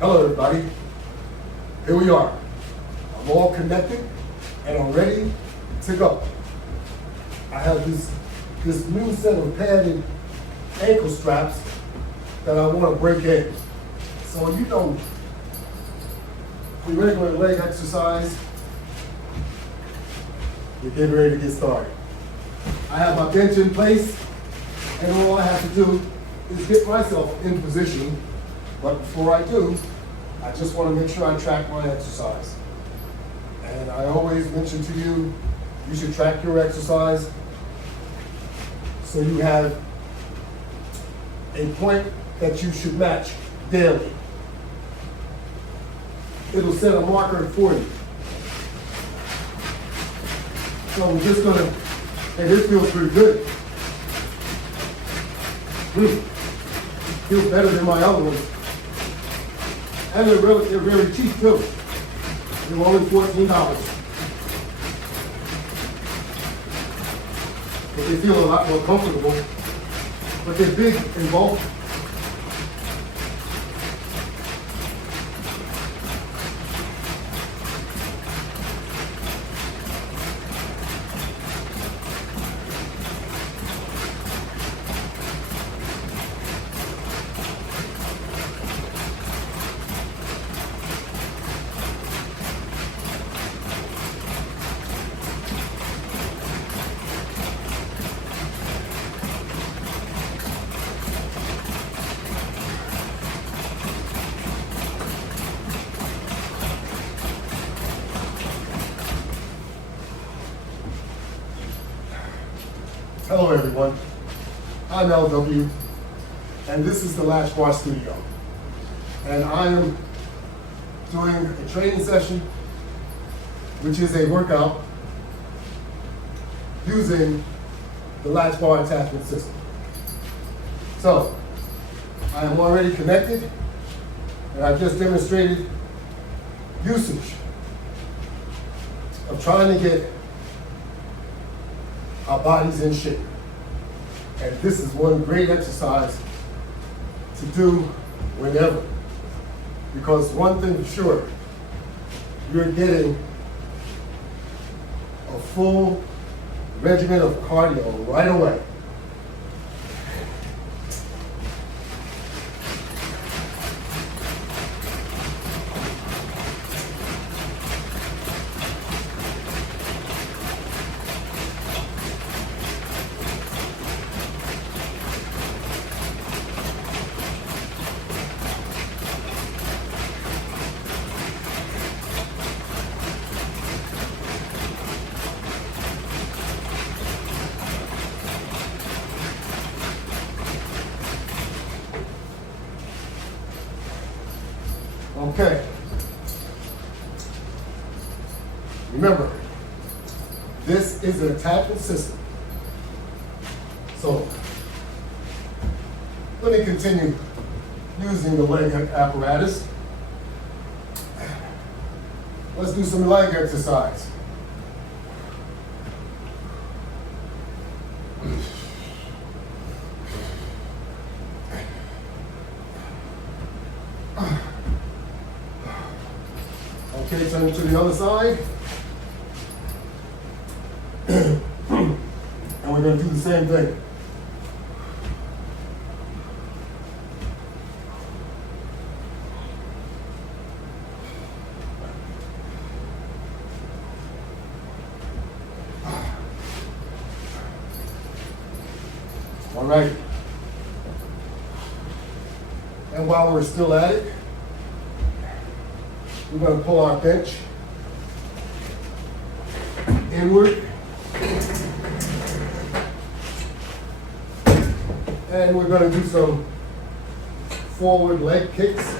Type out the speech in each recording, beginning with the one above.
Hello everybody, here we are. I'm all connected and I'm ready to go. I have this new set of padded ankle straps that I want to break in. So you know, the regular leg exercise, we're getting ready to get started. I have my bench in place and all I have to do is get myself in position. But before I do, I just want to make sure I track my exercise. And I always mention to you, you should track your exercise so you have a point that you should match daily. It'll set a marker for you. So I'm just gonna, hey, this feels pretty good. Feels better than my other ones. And they're really cheap too. They're only $14. But they feel a lot more comfortable. But they're big and bulky. Hello everyone, I'm LW, and this is the Latch Bar Studio. And I am doing a training session, which is a workout using the Latch Bar attachment system. So, I am already connected, and I've just demonstrated usage of trying to get our bodies in shape. And this is one great exercise to do whenever. Because one thing for sure, you're getting a full regimen of cardio right away. Okay. Remember, this is an attachment system. So, let me continue using the leg apparatus. Let's do some leg exercise. Okay, turn to the other side. And we're going to do the same thing. All right. And while we're still at it, we're going to pull our bench inward. And we're going to do some forward leg kicks.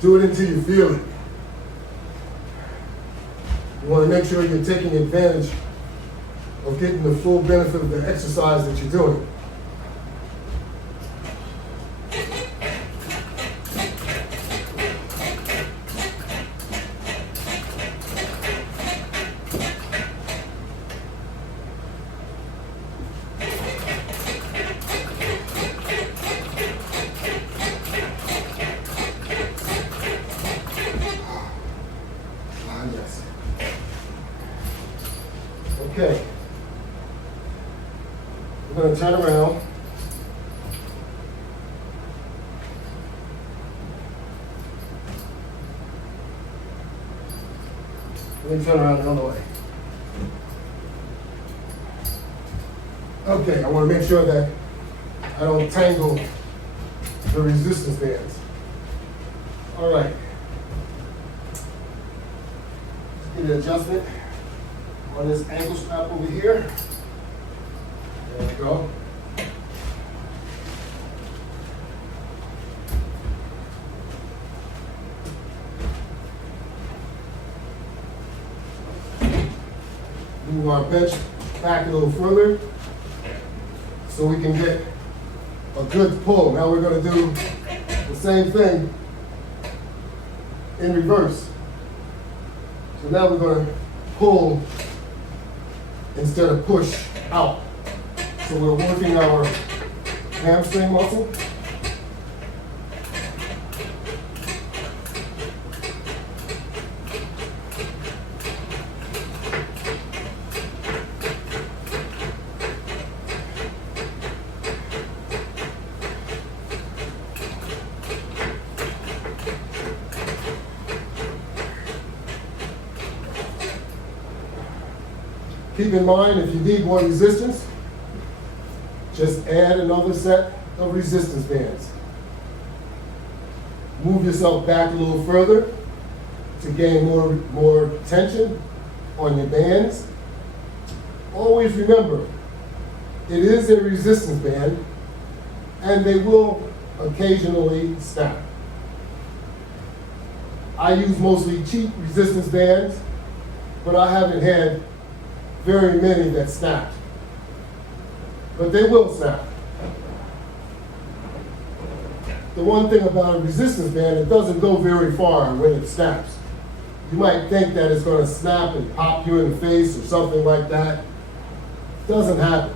Do it until you feel it. You want to make sure you're taking advantage of getting the full benefit of the exercise that you're doing. Yes. Okay. We're going to turn around. Let me turn around the other way. Okay, I want to make sure that I don't tangle the resistance bands. All right. Get an adjustment on this ankle strap over here. There we go. Move our bench back a little further so we can get a good pull. Now we're going to do the same thing in reverse. So now we're going to pull instead of push out. So we're working our hamstring muscle. Keep in mind, if you need more resistance, just add another set of resistance bands. Move yourself back a little further to gain more tension on your bands. Always remember, it is a resistance band and they will occasionally snap. I use mostly cheap resistance bands, but I haven't had very many that snapped. But they will snap. The one thing about a resistance band, it doesn't go very far when it snaps. You might think that it's going to snap and pop you in the face or something like that. It doesn't happen.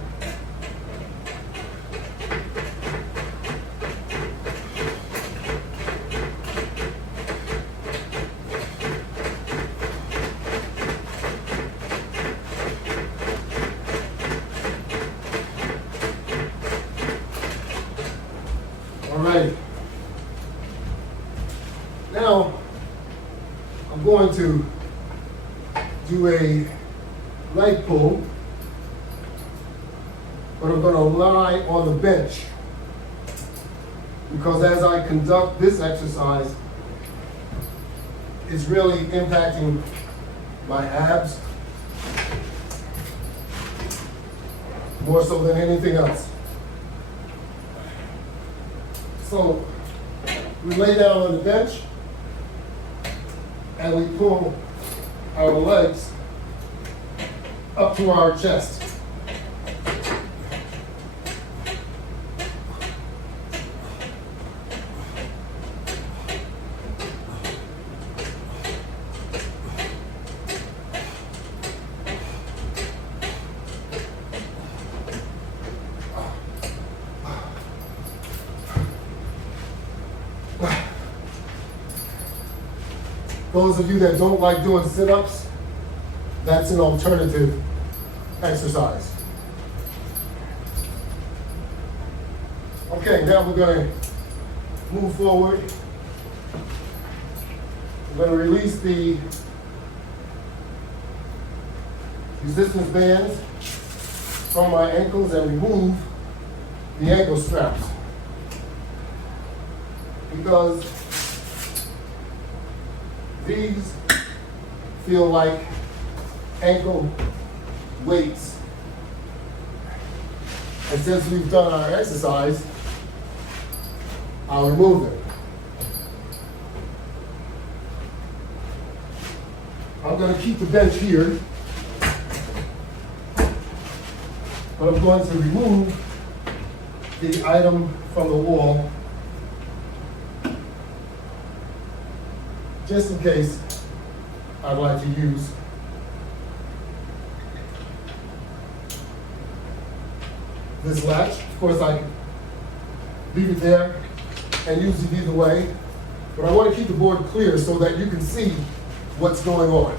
Alright, now I'm going to do a leg pull, but I'm going to lie on the bench because as I conduct this exercise, it's really impacting my abs more so than anything else. So we lay down on the bench and we pull our legs up to our chest. Those of you that don't like doing sit-ups, that's an alternative exercise. Okay, now we're going to move forward. We're going to release the resistance bands from my ankles and remove the ankle straps. Because these feel like ankle weights. And since we've done our exercise, I'll remove them. going to keep the bench here, but I'm going to remove the item from the wall just in case I'd like to use this latch. Of course, I can leave it there and use it either way, but I want to keep the board clear so that you can see what's going on.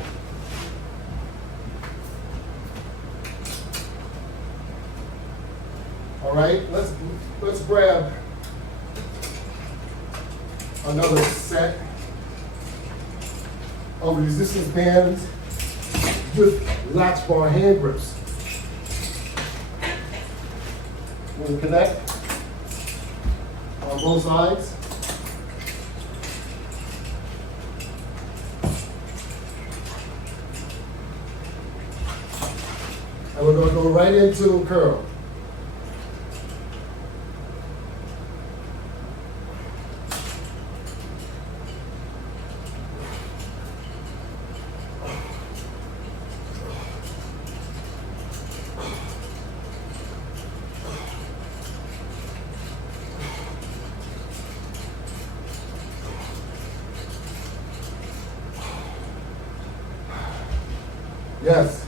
All right, let's grab another set of resistance bands with latch bar hand grips. We'll connect on both sides. And we're going to go right into a curl. Yes.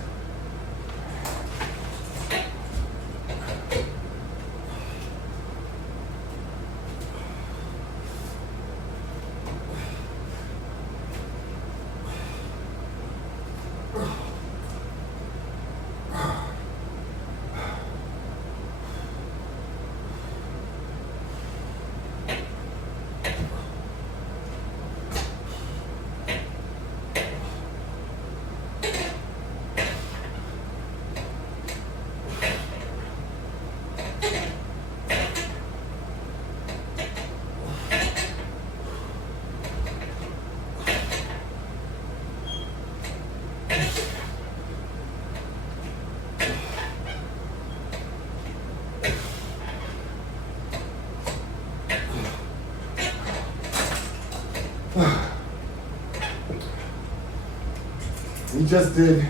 We just did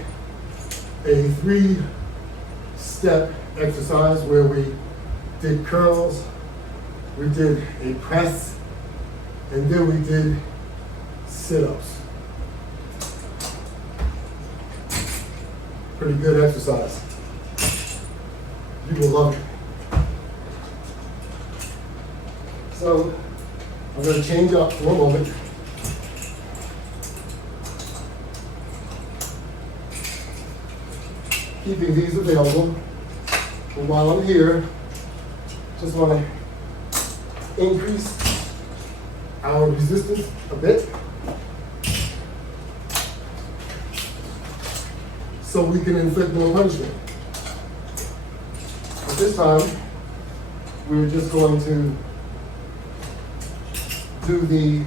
a 3-step exercise where we did curls, we did a press, and then we did sit-ups. Pretty good exercise. You will love it. So I'm going to change up for a moment. Keeping these available. But while I'm here, just want to increase our resistance a bit so we can inflict more punishment. At this time, we're just going to do the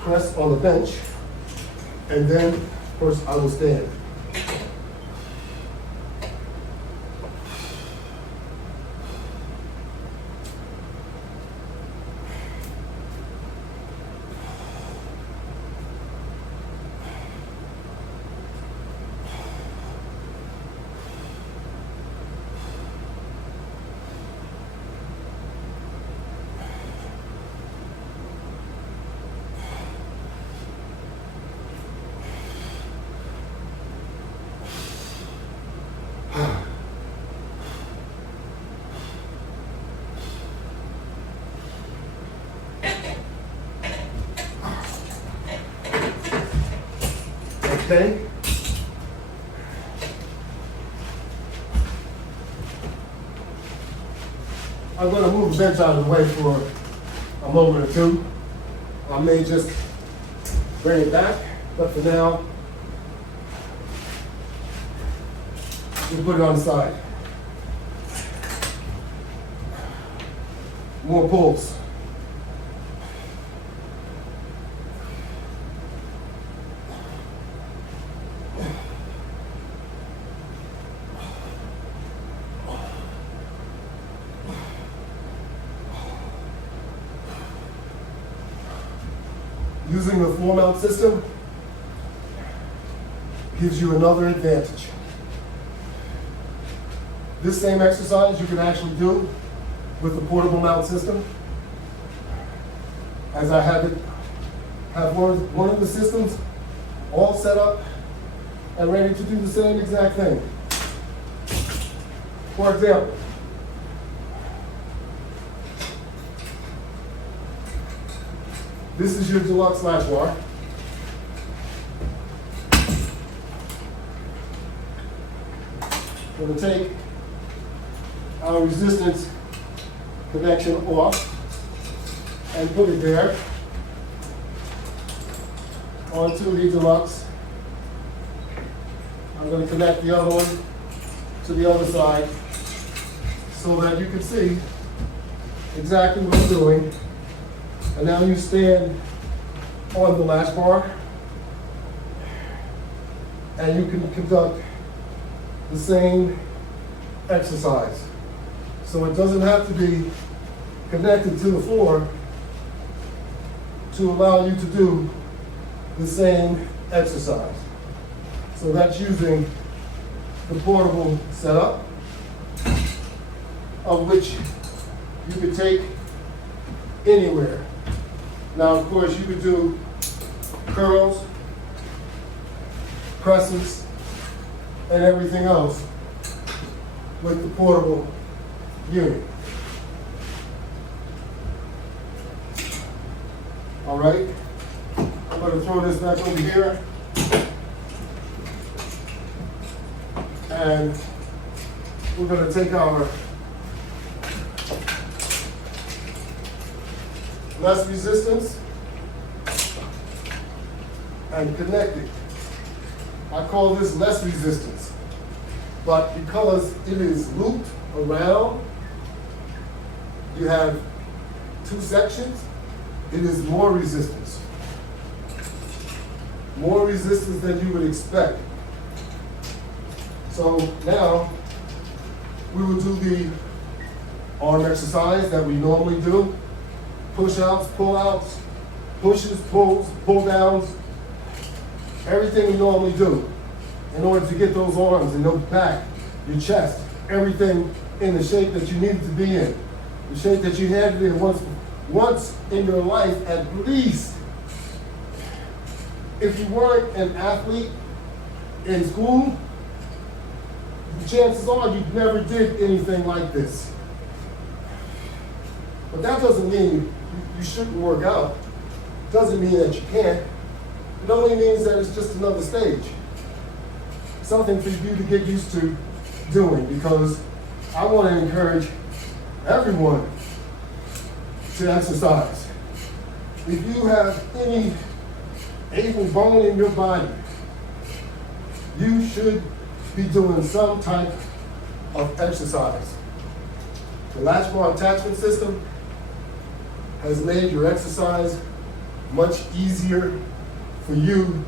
press on the bench, and then, of course, I will stand. Okay. I'm going to move the bench out of the way for a moment or two. I may just bring it back, but for now, we'll put it on the side. More pulls. Using the 4-mount system, gives you another advantage. This same exercise you can actually do with the portable mount system, as I have one of the systems all set up and ready to do the same exact thing. For example, this is your deluxe latch bar. We're going to take our resistance connection off and put it there onto the deluxe. I'm going to connect the other one to the other side so that you can see exactly what I'm doing. And now you stand on the latch bar and you can conduct the same exercise. So it doesn't have to be connected to the floor to allow you to do the same exercise. So that's using the portable setup, of which you could take anywhere. Now, of course, you could do curls, presses, and everything else with the portable unit. All right, I'm going to throw this back over here. And we're going to take our less resistance and connect it. I call this less resistance, but because it is looped around, you have two sections, it is more resistance. More resistance than you would expect. So now we will do the arm exercise that we normally do. Push-outs, pull-outs, pushes, pulls, pull-downs, everything we normally do in order to get those arms and your back, your chest, everything in the shape that you needed to be in. The shape that you had it in once in your life at least. If you weren't an athlete in school, chances are you never did anything like this. But that doesn't mean you shouldn't work out. It doesn't mean that you can't. It only means that it's just another stage. Something for you to get used to doing, because I want to encourage everyone to exercise. If you have any able bone in your body, you should be doing some type of exercise. The Latch Bar attachment system has made your exercise much easier for you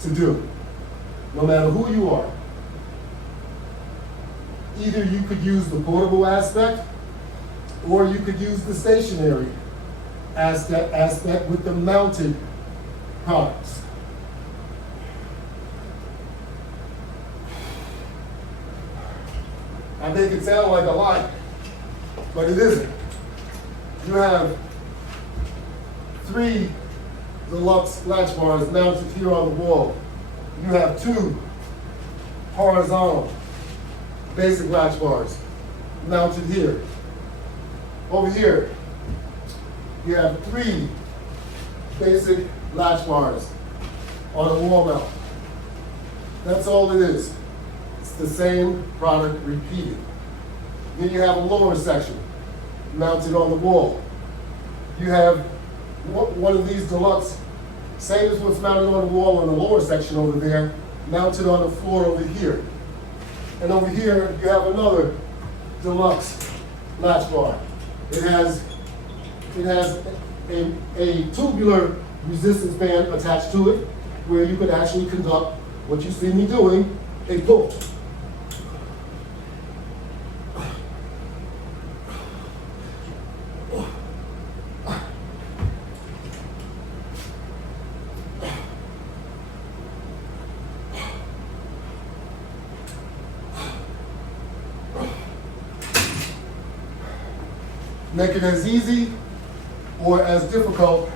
to do, no matter who you are. Either you could use the portable aspect, or you could use the stationary aspect with the mounted products. I make it sound like a lot, but it isn't. You have 3 deluxe latch bars mounted here on the wall. You have 2 horizontal basic latch bars mounted here. Over here, you have 3 basic latch bars on a wall mount. That's all it is. It's the same product repeated. Then you have a lower section mounted on the wall. You have one of these deluxe, same as what's mounted on the wall on the lower section over there, mounted on the floor over here. And over here, you have another deluxe latch bar. It has a tubular resistance band attached to it, where you could actually conduct what you see me doing, a pull. Make it as easy or as difficult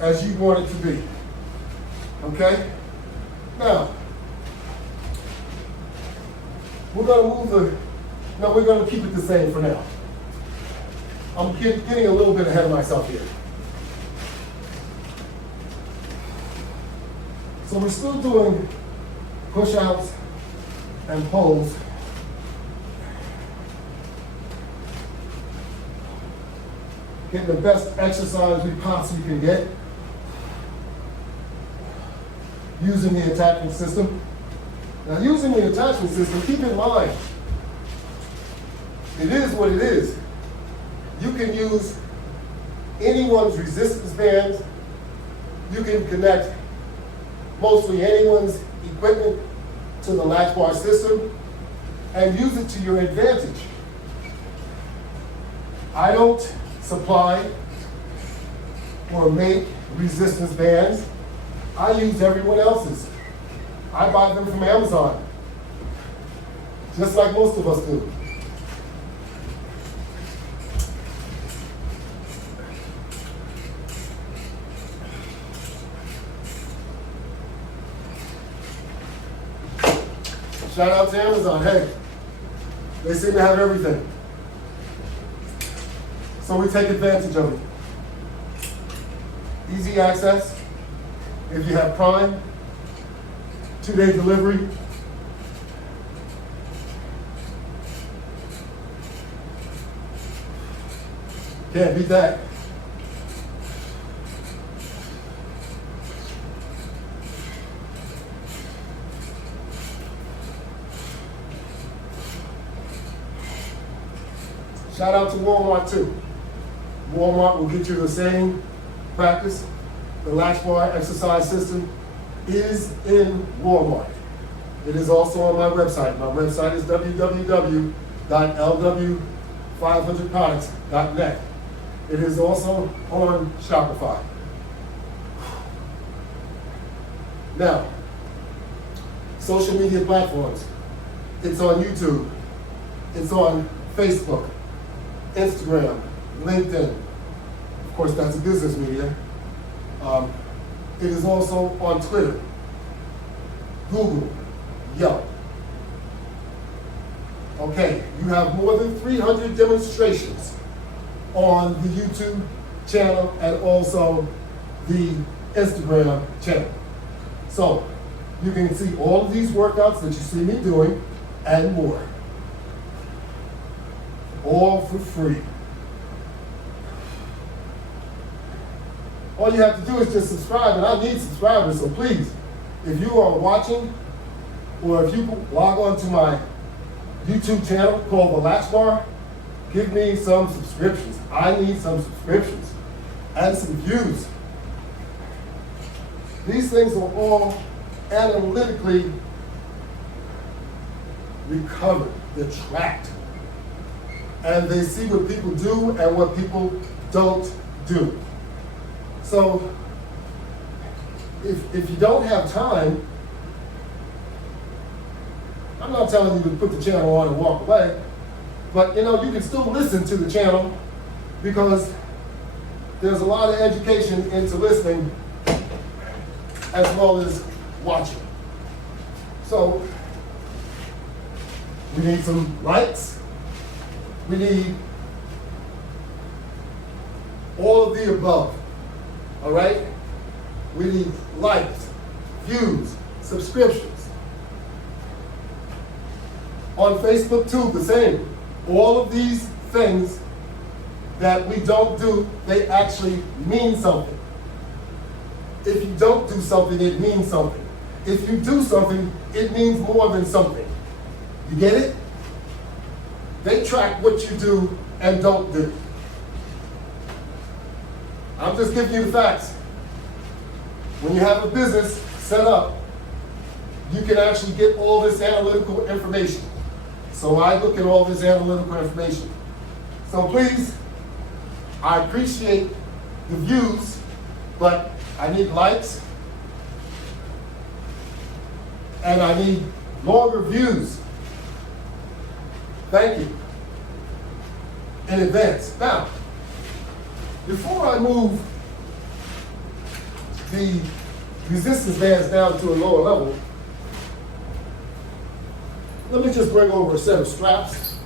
as you want it to be. Okay? Now, we're going to keep it the same for now. I'm getting a little bit ahead of myself here. So we're still doing push-outs and pulls. Getting the best exercise we possibly can get. Using the attachment system. Now, using the attachment system, keep in mind, it is what it is. You can use anyone's resistance bands. You can connect mostly anyone's equipment to the latch bar system and use it to your advantage. I don't supply or make resistance bands. I use everyone else's. I buy them from Amazon, just like most of us do. Shout out to Amazon, hey, they seem to have everything. So we take advantage of it. Easy access. If you have Prime, 2-day delivery. Can't beat that. Shout out to Walmart too. Walmart will get you the same practice. The Latch Bar exercise system is in Walmart. It is also on my website. My website is www.lw500products.net. It is also on Shopify. Now, social media platforms. It's on YouTube. It's on Facebook, Instagram, LinkedIn. Of course, that's a business media. It is also on Twitter, Google, Yelp. Okay, you have more than 300 demonstrations on the YouTube channel and also the Instagram channel. So you can see all of these workouts that you see me doing and more. All for free. All you have to do is just subscribe, and I need subscribers, so please, if you are watching, or if you log on to my YouTube channel called The Latch Bar, give me some subscriptions. I need some subscriptions and some views. These things are all analytically recovered. They're tracked. And they see what people do and what people don't do. So, if you don't have time, I'm not telling you to put the channel on and walk away, but you can still listen to the channel because there's a lot of education into listening as well as watching. So, we need some likes. We need all of the above. All right? We need likes, views, subscriptions. On Facebook too, the same. All of these things that we don't do, they actually mean something. If you don't do something, it means something. If you do something, it means more than something. You get it? They track what you do and don't do. I'm just giving you the facts. When you have a business set up, you can actually get all this analytical information. So I look at all this analytical information. So please, I appreciate the views, but I need likes, and I need longer views. Thank you. in advance. Now, before I move the resistance bands down to a lower level, let me just bring over a set of straps.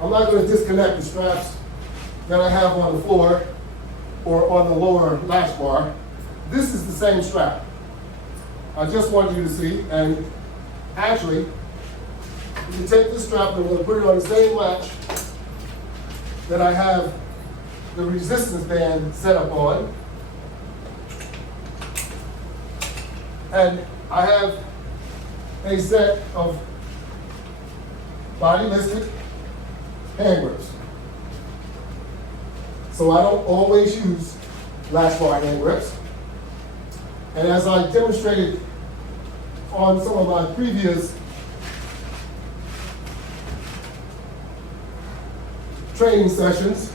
I'm not going to disconnect the straps that I have on the floor or on the lower latch bar. This is the same strap. I just want you to see, and actually, you can take this strap and I'm going to put it on the same latch that I have the resistance band set up on. And I have a set of body listed hand grips. So I don't always use latch bar hand grips. And as I demonstrated on some of my previous training sessions,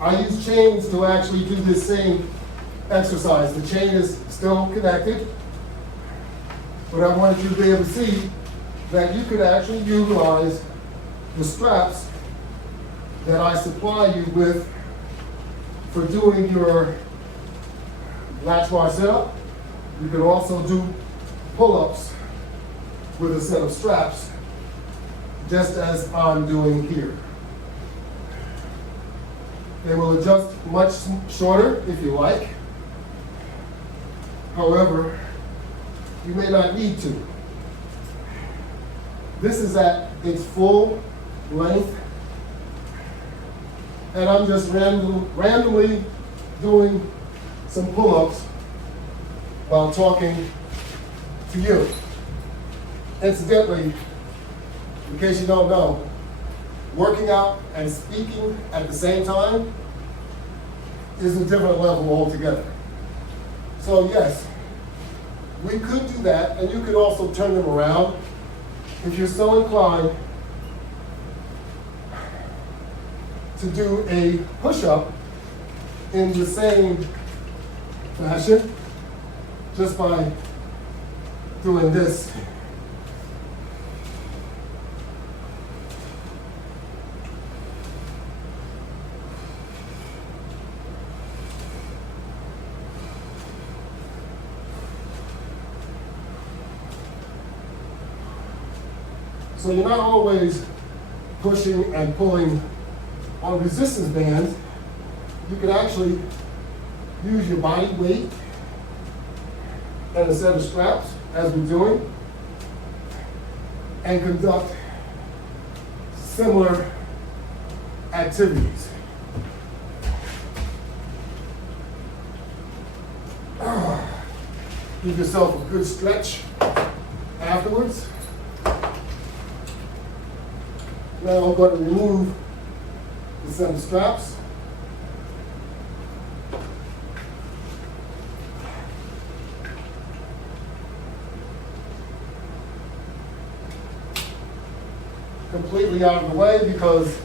I use chains to actually do this same exercise. The chain is still connected, but I wanted you to be able to see that you could actually utilize the straps that I supply you with for doing your latch bar sit-up. You can also do pull-ups with a set of straps, just as I'm doing here. They will adjust much shorter if you like. However, you may not need to. This is at its full length, and I'm just randomly doing some pull-ups while talking to you. Incidentally, in case you don't know, working out and speaking at the same time is a different level altogether. So yes, we could do that, and you could also turn them around if you're so inclined to do a push-up in the same fashion, just by doing this. So you're not always pushing and pulling on resistance bands. You can actually use your body weight and a set of straps, as we're doing, and conduct similar activities. Give yourself a good stretch afterwards. Now I'm going to remove the set of straps. Completely out of the way, because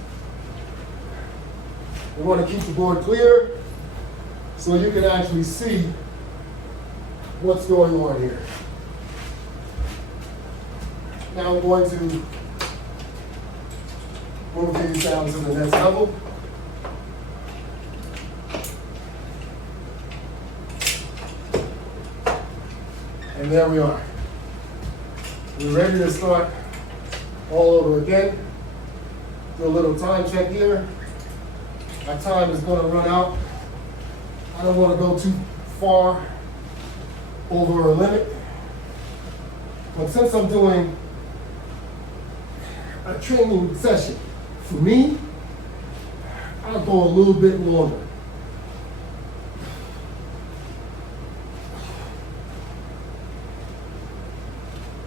we want to keep the board clear so you can actually see what's going on here. Now I'm going to move these down to the next level. And there we are. We're ready to start all over again. Do a little time check here. My time is going to run out. I don't want to go too far over a limit. But since I'm doing a training session, for me, I'll go a little bit longer.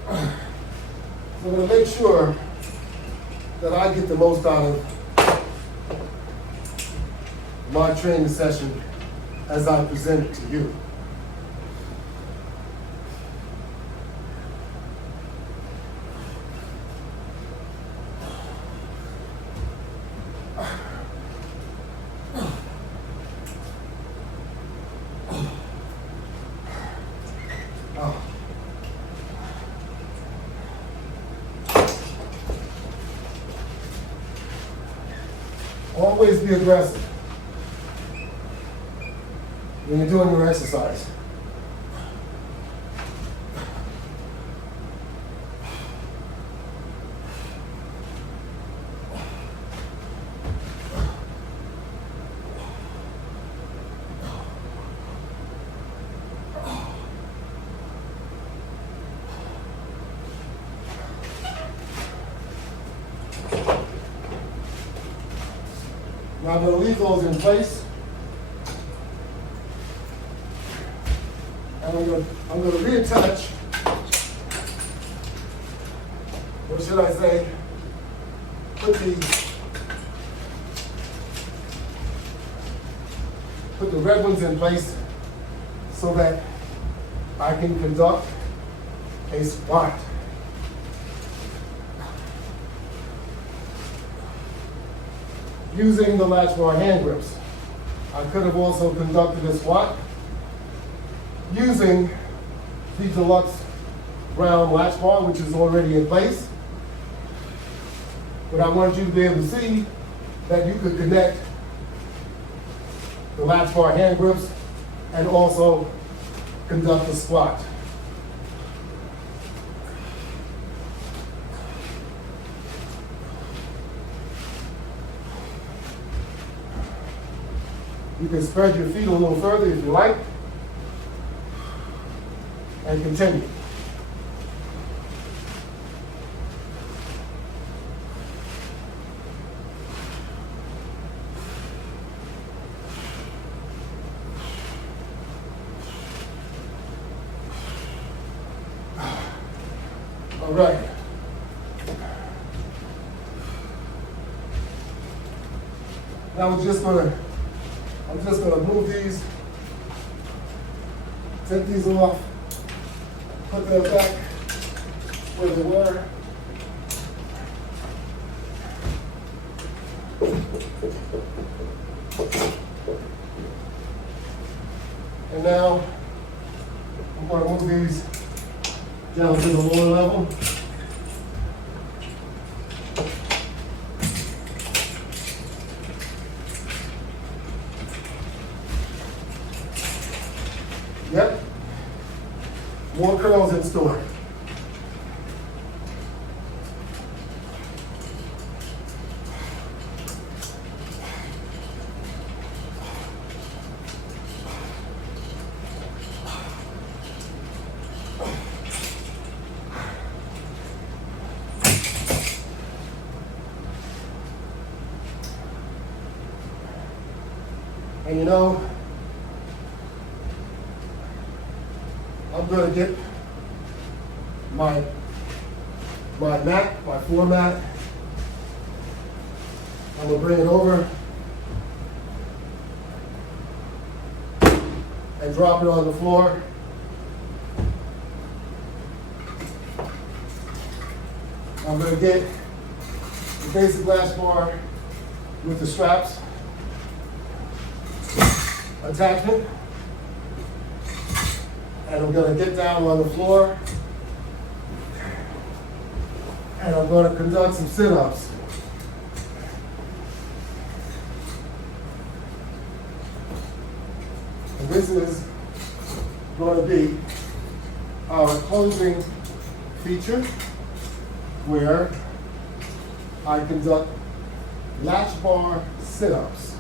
So I'm going to make sure that I get the most out of my training session as I present it to you. Always be aggressive when you're doing your exercise. Now I'm going to leave those in place. And I'm going to reattach, or should I say, put the red ones in place so that I can conduct a squat. Using the latch bar hand grips. I could have also conducted a squat using the deluxe brown latch bar, which is already in place. But I want you to be able to see that you could connect the latch bar hand grips and also conduct a squat. You can spread your feet a little further if you like, and continue. All right. Now I'm just gonna move these, take these off, put them back where they were. And now I'm going to move these down to the lower level. Yep. More curls in store. And you know, I'm going to get my mat, my floor mat. I'm going to bring it over and drop it on the floor. I'm going to get the basic latch bar with the straps attachment. And I'm going to get down on the floor and I'm going to conduct some sit-ups. And this is going to be our closing feature where I conduct latch bar sit-ups.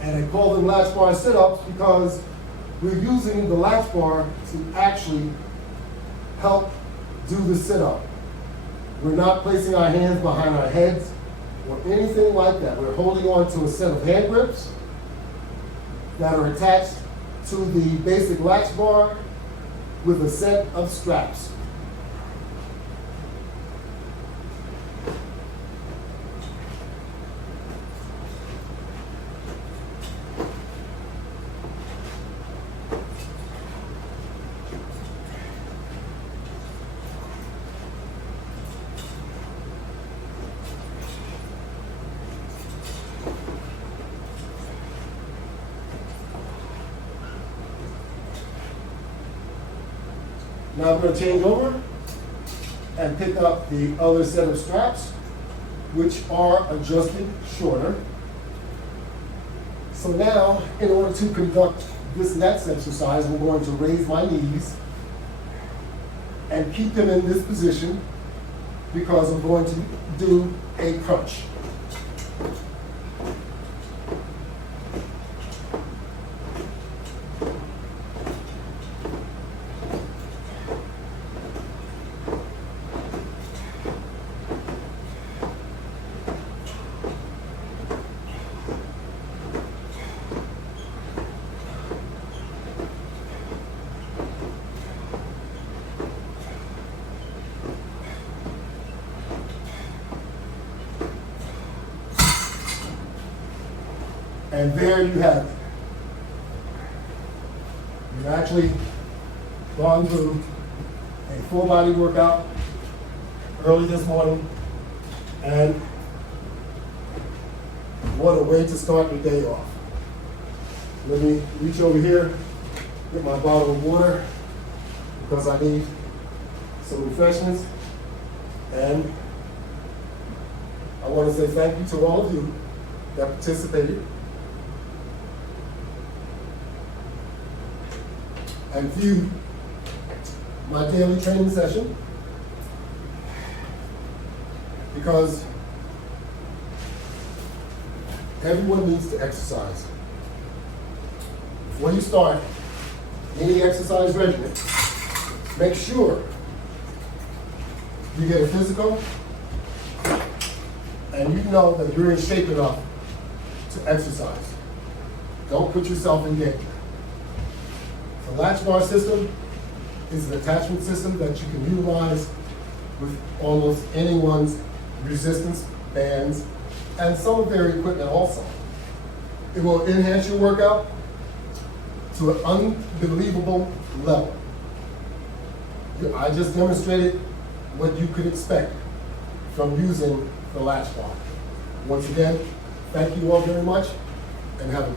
And I call them latch bar sit-ups because we're using the latch bar to actually help do the sit-up. We're not placing our hands behind our heads or anything like that. We're holding on to a set of hand grips that are attached to the basic latch bar with a set of straps. Now I'm going to change over and pick up the other set of straps. which are adjusted shorter. So now, in order to conduct this next exercise, I'm going to raise my knees and keep them in this position because I'm going to do a crunch. And there you have it. You've actually gone through a full body workout early this morning, and what a way to start your day off. Let me reach over here, get my bottle of water, because I need some refreshments, and I want to say thank you to all of you that participated and viewed my daily training session, because everyone needs to exercise. Before you start any exercise regimen, make sure you get a physical and you know that you're in shape enough to exercise. Don't put yourself in danger. The Latch Bar system is an attachment system that you can utilize with almost anyone's resistance bands and some of their equipment also. It will enhance your workout to an unbelievable level. I just demonstrated what you could expect from using the Latch Bar. Once again, thank you all very much, and have a